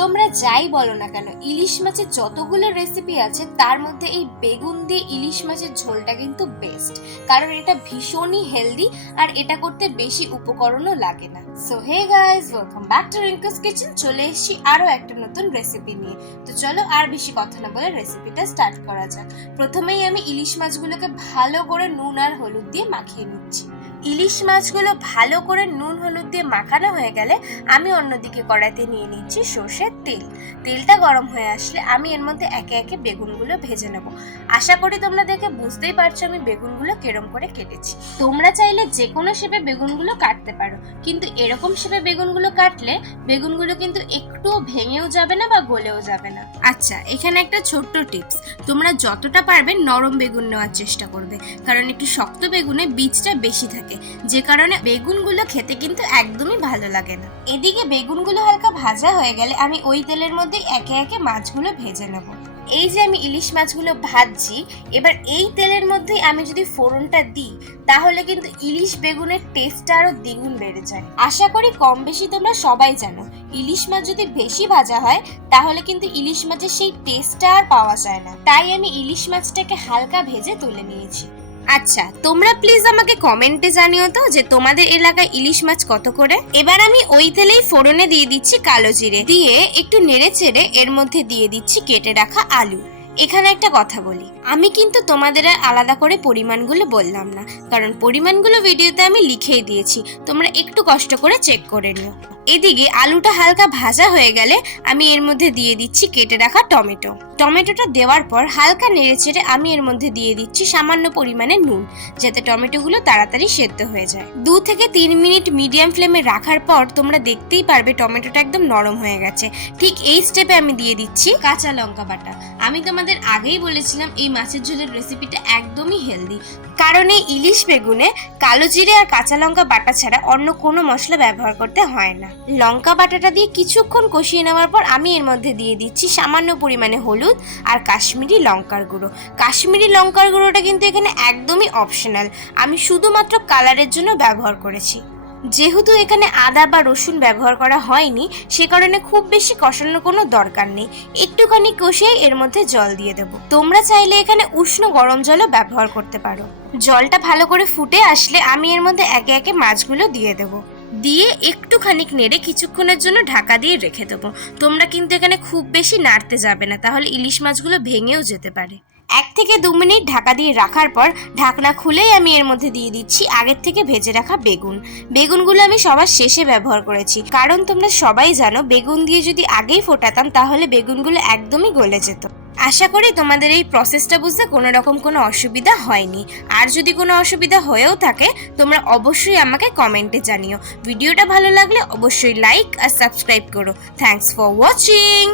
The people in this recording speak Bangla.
তোমরা যাই বলো না কেন, ইলিশ মাছের যতগুলো রেসিপি আছে, তার মধ্যে এই বেগুন দিয়ে ইলিশ মাছের ঝোলটা কিন্তু বেস্ট কারণ এটা ভীষণই হেলদি আর এটা করতে বেশি উপকরণও লাগে না। So hey guys welcome back to Rinku's kitchen চলে এসেছি আরও একটা নতুন রেসিপি নিয়ে। তো চলো আর বেশি কথা না বলে রেসিপিটা স্টার্ট করা যাক। প্রথমেই আমি ইলিশ মাছগুলোকে ভালো করে নুন আর হলুদ দিয়ে মাখিয়ে নিচ্ছি। ইলিশ মাছগুলো ভালো করে নুন, হলুদ দিয়ে মাখানো হয়ে গেলে আমি অন্যদিকে কড়াইতে নিয়ে নিচ্ছি সর্ষের তেল। তেলটা গরম হয়ে আসলে আমি এর মধ্যে একে একে বেগুনগুলো ভেজে নেব। আশা করি তোমরা দেখে বুঝতেই পারছ আমি বেগুনগুলো কেরম করে কেটেছি। তোমরা চাইলে যে কোনো শেপে বেগুনগুলো কাটতে পারো, কিন্তু এরকম শেপে বেগুনগুলো কাটলে বেগুনগুলো কিন্তু একটুও ভেঙেও যাবে না বা গলেও যাবে না। আচ্ছা এখানে একটা ছোট্ট টিপস। তোমরা যতটা পারবে নরম বেগুন নেওয়ার চেষ্টা করবে, কারণ একটু শক্ত বেগুনে বীজটা বেশি থাকে। যে কারণে বেগুনগুলো খেতে কিন্তু একদমই ভালো লাগে না। এদিকে বেগুনগুলো হালকা ভাজা হয়ে গেলে আমি ওই তেলের মধ্যে একে একে মাছগুলো ভেজে নেব। এই যে আমি ইলিশ মাছগুলো ভাজছি, এবার এই তেলের মধ্যেই আমি যদি ফোড়নটা দিই, তাহলে কিন্তু ইলিশ বেগুনের টেস্টটা আরও দ্বিগুণ বেড়ে যায়। আশা করি কম বেশি তোমরা সবাই জানো, ইলিশ মাছ যদি বেশি ভাজা হয়, তাহলে কিন্তু ইলিশ মাছের সেই টেস্টটা আর পাওয়া যায় না। তাই আমি ইলিশ মাছটাকে হালকা ভেজে তুলে নিয়েছি। আচ্ছা তোমরা প্লিজ আমাকে কমেন্টে জানিও তো যে তোমাদের এলাকায় ইলিশ মাছ কত করে? এবার আমি ওই তেলেই ফোড়নে দিয়ে দিচ্ছি কালো জিরে। দিয়ে একটু নেড়ে চেড়ে এর মধ্যে দিয়ে দিচ্ছি কেটে রাখা আলু। এখানে একটা কথা বলি। আমি কিন্তু তোমাদের আর আলাদা করে পরিমাণগুলো বললাম না। কারণ পরিমাণগুলো ভিডিওতে আমি লিখেই দিয়েছি। তোমরা একটু কষ্ট করে চেক করে নিও। এদিকে আলুটা হালকা ভাজা হয়ে গেলে আমি এর মধ্যে দিয়ে দিচ্ছি কেটে রাখা টমেটো। টমেটোটা দেওয়ার পর হালকা নেড়ে চেড়ে আমি এর মধ্যে দিয়ে দিচ্ছি সামান্য পরিমাণে নুন, যাতে টমেটোগুলো তাড়াতাড়ি সেদ্ধ হয়ে যায়। দু থেকে তিন মিনিট মিডিয়াম ফ্লেমে রাখার পর তোমরা দেখতেই পারবে টমেটোটা একদম নরম হয়ে গেছে। ঠিক এই স্টেপে আমি দিয়ে দিচ্ছি কাঁচা লঙ্কা বাটা। আমি তোমাদের আগেই বলেছিলাম এই মাছের ঝোলের রেসিপিটা একদমই হেলদি কারণ এই ইলিশ বেগুনে কালো জিরে আর কাঁচা লঙ্কা বাটা ছাড়া অন্য কোনো মশলা ব্যবহার করতে হয় না। লঙ্কা বাটাটা দিয়ে কিছুক্ষণ কষিয়ে নেওয়ার পর আমি এর মধ্যে দিয়ে দিচ্ছি সামান্য পরিমাণে হলুদ আর কাশ্মীরি লঙ্কার গুঁড়ো। কাশ্মীরি লঙ্কার গুঁড়োটা কিন্তু এখানে একদমই অপশনাল আমি শুধুমাত্র কালারের জন্য ব্যবহার করেছি। যেহেতু এখানে আদা বা রসুন ব্যবহার করা হয়নি, সে কারণে খুব বেশি কষানোর কোনো দরকার নেই। একটুখানি কষিয়ে এর মধ্যে জল দিয়ে দেবো। তোমরা চাইলে এখানে উষ্ণ গরম জলও ব্যবহার করতে পারো। জলটা ভালো করে ফুটে আসলে আমি এর মধ্যে একে একে মাছগুলো দিয়ে দেবো। দিয়ে একটুখানি নেড়ে কিছুক্ষণের জন্য ঢাকা দিয়ে রেখে দেবো। তোমরা কিন্তু এখানে খুব বেশি নাড়তে যাবে না, তাহলে ইলিশ মাছগুলো ভেঙেও যেতে পারে। এক থেকে দু মিনিট ঢাকা দিয়ে রাখার পর ঢাকনা খুলেই আমি এর মধ্যে দিয়ে দিচ্ছি আগের থেকে ভেজে রাখা বেগুন। বেগুনগুলো আমি সবার শেষে ব্যবহার করেছি। কারণ তোমরা সবাই জানো, বেগুন দিয়ে যদি আগেই ফোটাতাম তাহলে বেগুনগুলো একদমই গলে যেত। আশা করি তোমাদের এই প্রসেসটা বুঝতে কোনো রকম কোনো অসুবিধা হয়নি। আর যদি কোনো অসুবিধা হয়েও থাকে, তোমরা অবশ্যই আমাকে কমেন্টে জানিও। ভিডিওটা ভালো লাগলে অবশ্যই লাইক আর সাবস্ক্রাইব করো। Thanks for watching